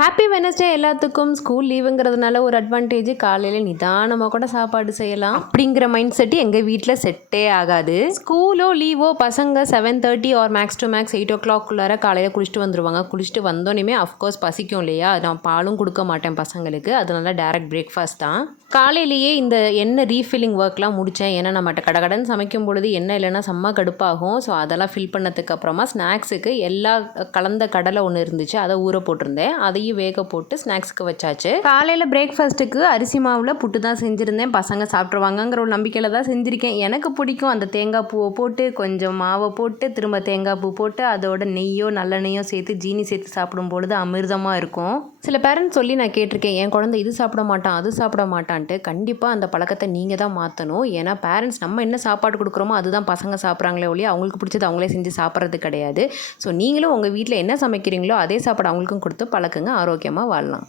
Happy Wednesday எல்லாத்துக்கும். School லீவுங்கிறதுனால ஒரு advantage, காலையில் நிதானமாக கூட சாப்பாடு செய்யலாம் அப்படிங்கிற மைண்ட் செட்டு எங்கள் வீட்டில் செட்டே ஆகாது. ஸ்கூலோ லீவோ பசங்க 7:30 R max to maths 8 o'clock காலையில் குளிச்சுட்டு வந்துடுவாங்க. குளிச்சுட்டு வந்தோன்னே அஃப்கோர்ஸ் பசிக்கும் இல்லையா, நான் பாலும் கொடுக்க மாட்டேன் பசங்களுக்கு, அதனால டேரக்ட் பிரேக்ஃபாஸ்ட் தான். காலையிலேயே இந்த எண்ணெய் ரீஃபில்லிங் ஒர்க்லாம் முடித்தேன். ஏன்னா நம்மகிட்ட கடகடன் சமைக்கும் பொழுது எண்ணெய் இல்லைன்னா செம்ம கடுப்பாகும். ஸோ அதெல்லாம் ஃபில் பண்ணதுக்கு அப்புறமா ஸ்நாக்ஸுக்கு எல்லா கலந்த கடலை ஒன்று இருந்துச்சு, அதை ஊற போட்டிருந்தேன். அதையும் வேக போட்டு ஸ்நாக்ஸுக்கு வச்சாச்சு. காலையில் பிரேக்ஃபாஸ்ட்டுக்கு அரிசி மாவில் புட்டு தான் செஞ்சுருந்தேன். பசங்க சாப்பிட்ருவாங்கங்கிற ஒரு நம்பிக்கையில் தான் செஞ்சுருக்கேன். எனக்கு பிடிக்கும் அந்த தேங்காய் பூவை போட்டு கொஞ்சம் மாவை போட்டு திரும்ப தேங்காய் பூ போட்டு அதோட நெய்யோ நல்லெண்ணெய்யோ சேர்த்து ஜீனி சேர்த்து சாப்பிடும் பொழுது அமிர்தமாக இருக்கும். சில பேரண்ட்ஸ் சொல்லி நான் கேட்டிருக்கேன், என் குழந்தை இது சாப்பிட மாட்டான் அது சாப்பிட மாட்டான்ட்டு. கண்டிப்பாக அந்த பழக்கத்தை நீங்கள் தான் மாற்றணும். ஏன்னா பேரண்ட்ஸ் நம்ம என்ன சாப்பாடு கொடுக்குறோமோ அதுதான் பசங்க சாப்பிட்றாங்களே ஒழிய அவங்களுக்கு பிடிச்சது அவங்களே செஞ்சு சாப்பிட்றது கிடையாது. ஸோ நீங்களும் உங்கள் வீட்டில் என்ன சமைக்கிறீங்களோ அதே சாப்பாடு அவங்களுக்கும் கொடுத்து பழக்குங்க, ஆரோக்கியமாக வாழலாம்.